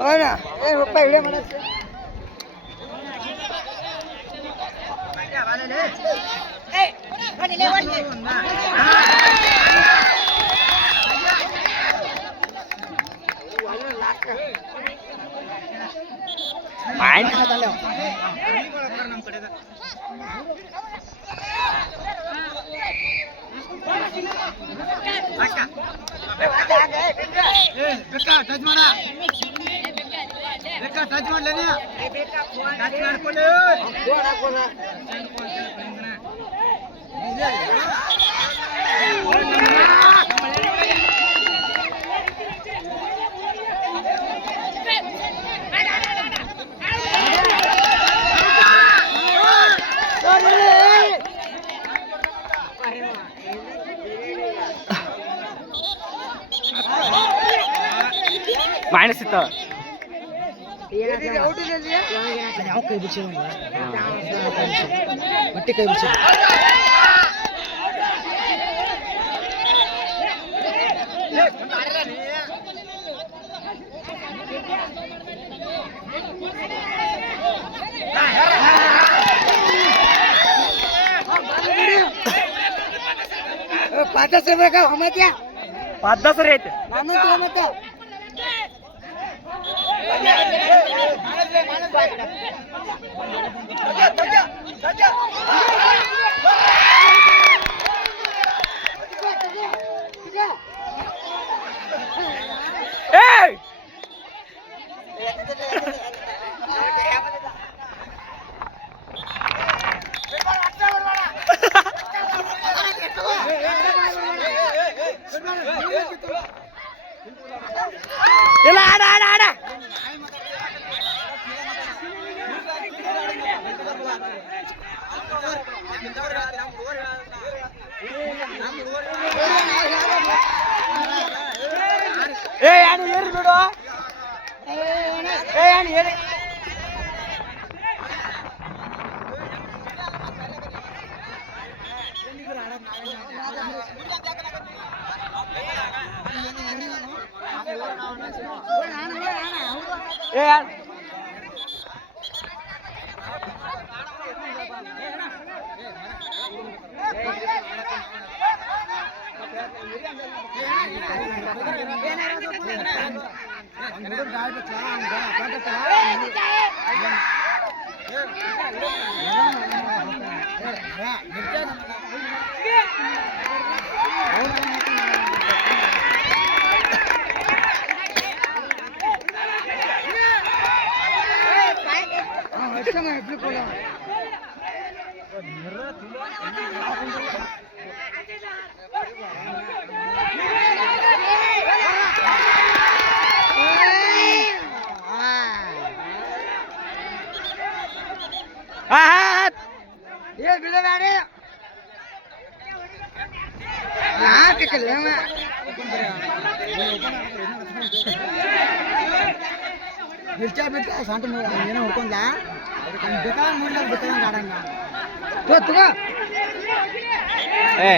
ಹೌದಾ ಏನು ರೂಪಾಯಿ ಇಳೆ ಮಾಡಕ್ಕೆ ಟಚ್ ಮಾಡ ಟಚ್ ಮಾಡ್ಲೇನೆ ಟಚ್ ಮಾಡ್ಕೊಳ್ಳಿ ಮೈನಸ್ ಇತ್ತು ಯಾವ ಕೈ ಬಿಡಿಸಿ ಬಟ್ಟೆ ಕೈ ಬಿಡಿಸಿ पाच रुपये का हमत्या 5-10 रे ಐತೆ ನಾನು हमत्या ಏಯ್ ಇಲ್ಲ ಆಡ ಆಡ ಆಡ ಏ ಯಾನು ಏರಿ ಬಿಡು ಏ ಯಾನು ಏರಿ ಏ ಯಾನು ये बिले गाड़ी हां टिकल है मैं मिर्चा मिर्चा सांट में ಏನು ಹುಡ್ಕೊಂಡ ಬೇಕಾದ ಮೂಡ್ಲ ಬೇಕಾದ ಗಾಡಂಗ ತೋ ತಗೋ ಏ